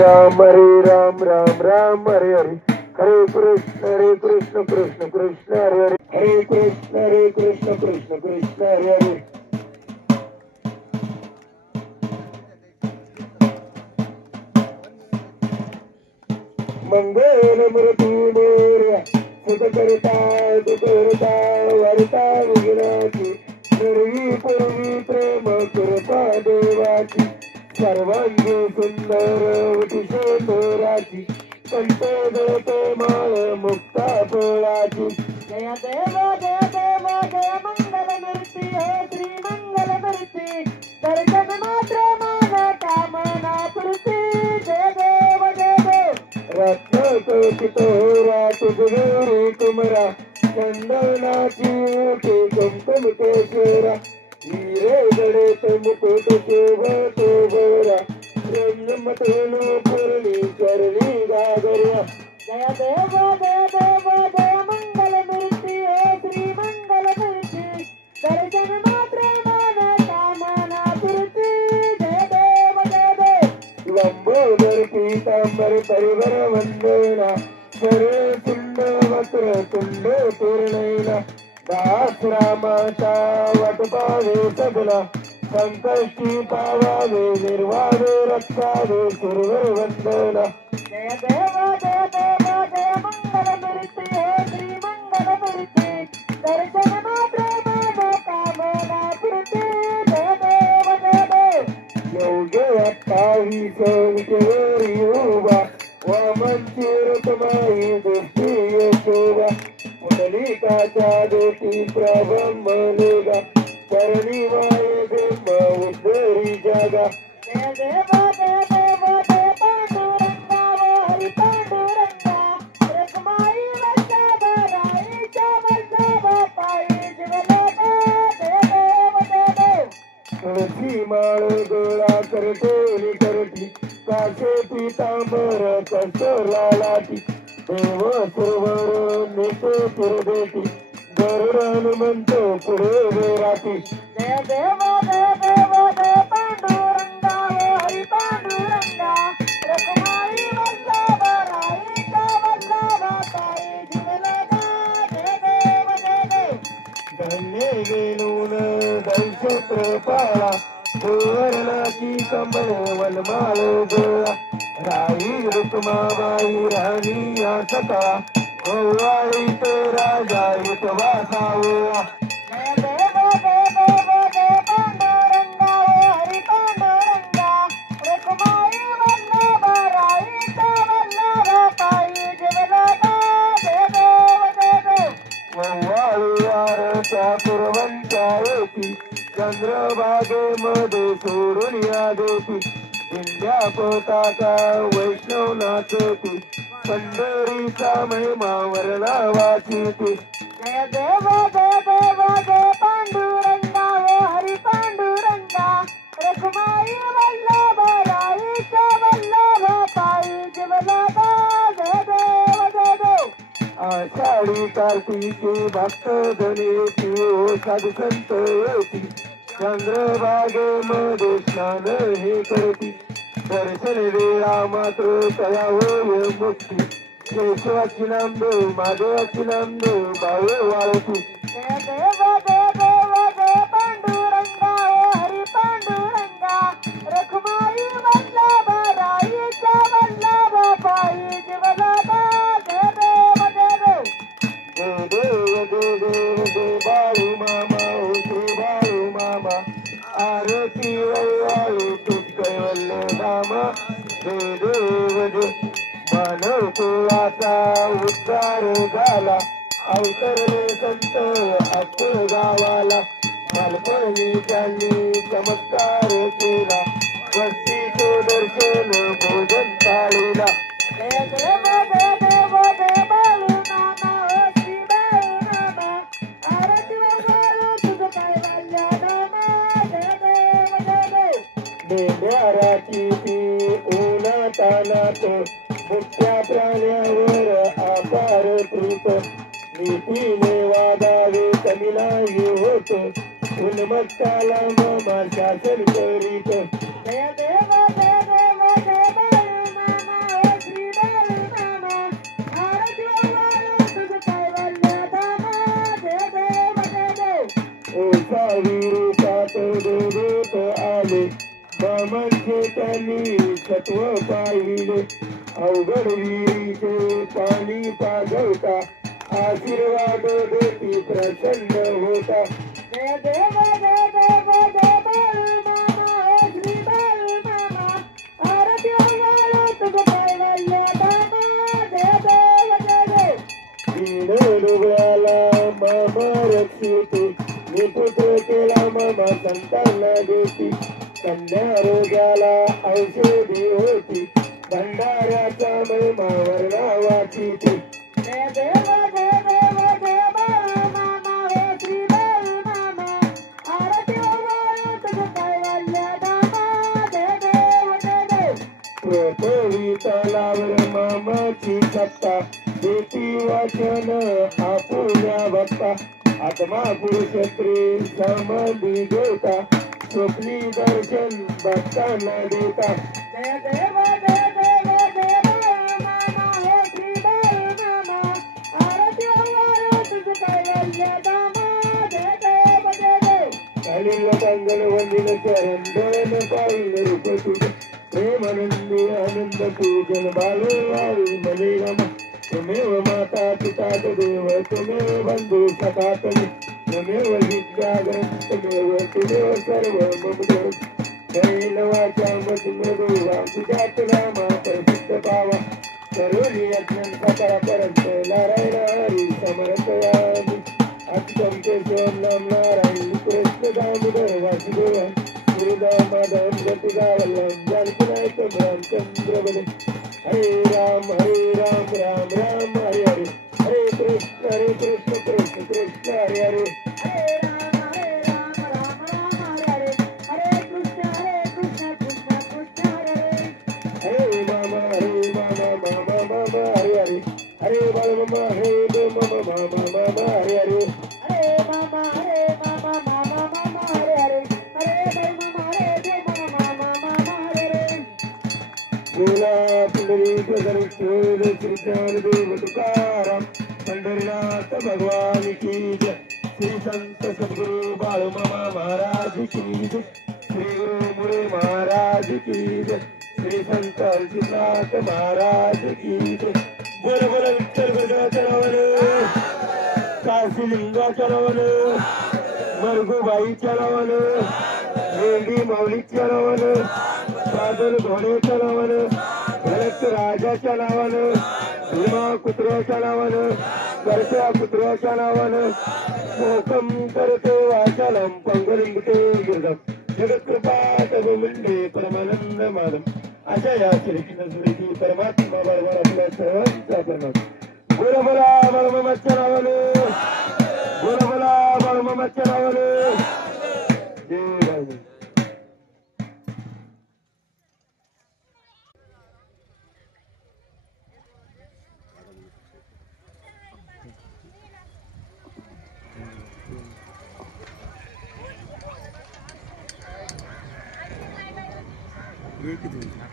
राम हरे राम राम राम हरे हरे हरे कृष्ण कृष्ण कृष्ण हरे हरे हरे कृष्ण कृष्ण हरे हरे मंगल मूर्ति मोर्या सुख करता वार्ता विघ्नाची पूर्वी प्रेम कृपा देवाची सर्वांगी सुंदर सुंदराची कंठ गळते माळ मुक्ता फळाची जय देव जय मंगल मूर्ती हे श्री मंगल मूर्ती दर्शन मात्र मान कामना पूर्ती जय देव रत्न कल्पित रात गुरु तुमरा चंदनाची ओटी कुमकुम केशरा हिरे गडे मुकुट शोभतो बरा ब्रह्मतनु पूर्णी करणी गागर्या जय देव जय मंगल मूर्ती हे श्री मंगल मूर्ती दर्शन मात्र मान कामना पूर्ती जय देव लंबोदर पीतांबर परिवर वंदना सरे तुंड वक्र तुंड पूर्णैना दास रामाचा वटपावे सगला संकष्टी पावावे निर्वावे रक्षावे सुरवर वंदना जय देव जय मंगल मूर्ती हे श्री मंगल मूर्ती दर्शन मात्र मान कामना पूर्ती जय देव योग्य 28 विटेवरी उभा वामनची रतमाई दृष्टी यशोभा पुंडलिकाच्या देती प्रब्रह्मलेगा करणी वाय ब्रह्म उद्धरी जागा जय देव पांडुरंगा हरी पांडुरंगा रखमाई वल्लभराईच्या वल्लभ पायी जीवलोका जय देव तुळशी माळ गोळा करते करती काशे पीतांबर कसला लाटी देव सुरवर नेते फिरदेती गरुड हनुमंत पुढे वेराती जय देव पांडुरंगा हरी पांडुरंगा रखमाई वल्लभराईच्या वल्लभ पायी जीवलोका जय देव धन्य वेणून दैशत्र पाळा सुवर्णाची कंबळ वनमाळ गोळा राई रुक्माबाई राणी सका गोवाळी ते राजा युतवासावळा जय देव पांडुरंगा हरी पांडुरंगा रखमाई वल्लभराईच्या वल्लभ पायी जीवलोका जय देव गोवाळी आरच्या पुरवंच्या येती चंद्रभागेमध्ये सोडून या देती इंद्या पोटाचा वैष्णव नाचती पंढरीचा महिमा वर्णा वाचिती जय देव पांडुरंगा हरी पांडुरंगा रखमाई वल्लभराईच्या वल्लभ पायी जीवलोका जय देव आषाढी कार्तिकी भक्त धनेती ओ साधू संत येती चंद्रभागेमध्ये स्नान हे करती दर्शन वेळा मात्र तया होय मुक्ती केशवाची नामदेव महादेवाची नामदेव बावे वाळती जय देव पांडुरंगा हरी पांडुरंगा रखमाई वल्लभराईच्या वल्लभ पायी जीवलोका जय देव बाळू मामा ओ श्री बाळू मामा आरती वैवाळू तुझ कैवल्य नामा जय देव मानव कुळाचा उद्धार झाला अवतरले संत अकुळ गावाला मालपणी त्यांनी चमत्कार केला वस्तीचे दर्शन भोजन टाळीला जय देव बाळू नामा ओ श्री बाळू नामा आरती वैवाळू तुझ कैवल्य नामा जय देव डेंड्या राती उन्हा तानात मुक्त्या प्राण्यावर आकार कृत नीतीने वागावे कमी नाही होत उन्मत्ताला ममा शासन करीत जय देव तत्व पाहिले अवघड विहिरीचे पाणी पाजवता आशीर्वाद देती प्रसन्न होता जय देव जय देव जय बाळूमामा श्री बाळूमामा आरती वाळू तुझ कैवल्य धामा जय देव जय देव दीन डोबळ्याला मामा रक्षिते निपुत्र केला मामा संतांना देती कन्या रोगाला औषधी होती भंडाऱ्याचा महिमा वर्णावाची ती जय देव जय देव जय बाळूमामा श्री बाळूमामा आरती वाळू तुझ कैवल्य धामा जय देव जय देव पृथ्वी तलावर मामाची सत्ता देती वाचन आपुल्या भक्ता आत्मा पुरुष स्त्री समाधी देता स्वप्नी दर्शन भक्तांना देता जय देव जय देव जय बाळूमामा श्री बाळूमामा आरती वाळू तुझ कैवल्य धामा जय देव जय देव अनिल मंगल वंदिन चरण दोन पाहिल रूप तुझ प्रेमानंदी आनंद पूजन बालवाळी मने गम त्वमेव माता पिता देव त्वमेव बंधू सखा त्वमेव विद्या ग्रंथमेव त्वमेव सर्व मम जग दैलवाचा मधुमृदु तुझ्यात नामा प्रसिद्ध पावा करोली यज्ञ सकाळ परंत नारायण हरी समर्पयामि अत्यम केशवम नाम नारायण कृष्ण दामोदर वासुदेव गुरुदाम माधव गतिगा वल्लभ जानकी नायक रामचंद्र बने हरे राम राम राम हरे हरे हरे कृष्ण कृष्ण कृष्ण हरे हरे हरे राम राम राम हरे हरे हरे कृष्ण कृष्ण कृष्ण हरे हरे हरे मामा मामा हरे हरे हरे बाल मामा हरे मामा हरे हरे हरे मामा मामा हरे हरे हरे मामा हरे मामा हरे हरे बोला पुंडलिक गणेश्वर श्री ज्ञानदेव तुकाराम पंढरीनाथ भगवान की जय श्री संत सद्गुरु बाळूमामा महाराज की जय श्री गुरु मुळे महाराज की जय श्री संत अर्जुनाथ महाराज की जय बोल बोल विठ्ठल गजाच्या नावानं काशीलिंगाच्या नावानं मरगुबाईच्या नावानं मेंढी माऊलीच्या नावानं बादल घोड्याच्या नावानं भरत राजाच्या नावानं भीमा कुत्र्याच्या नावानं करत्या कुत्र्याच्या नावानं मोकम करते वाचालम पंगलिंगते गिरदम जगत्कृपात गोविंदे परमानंद माधव अशा या श्रीकृष्ण सुरेची परमात्मा बरोबर आपल्या सर्वांचा प्रणव बोला बोला बाळूमामाच्या नावानं बोला बोला बाळूमामाच्या नावानं जय बाळूमामा ये किती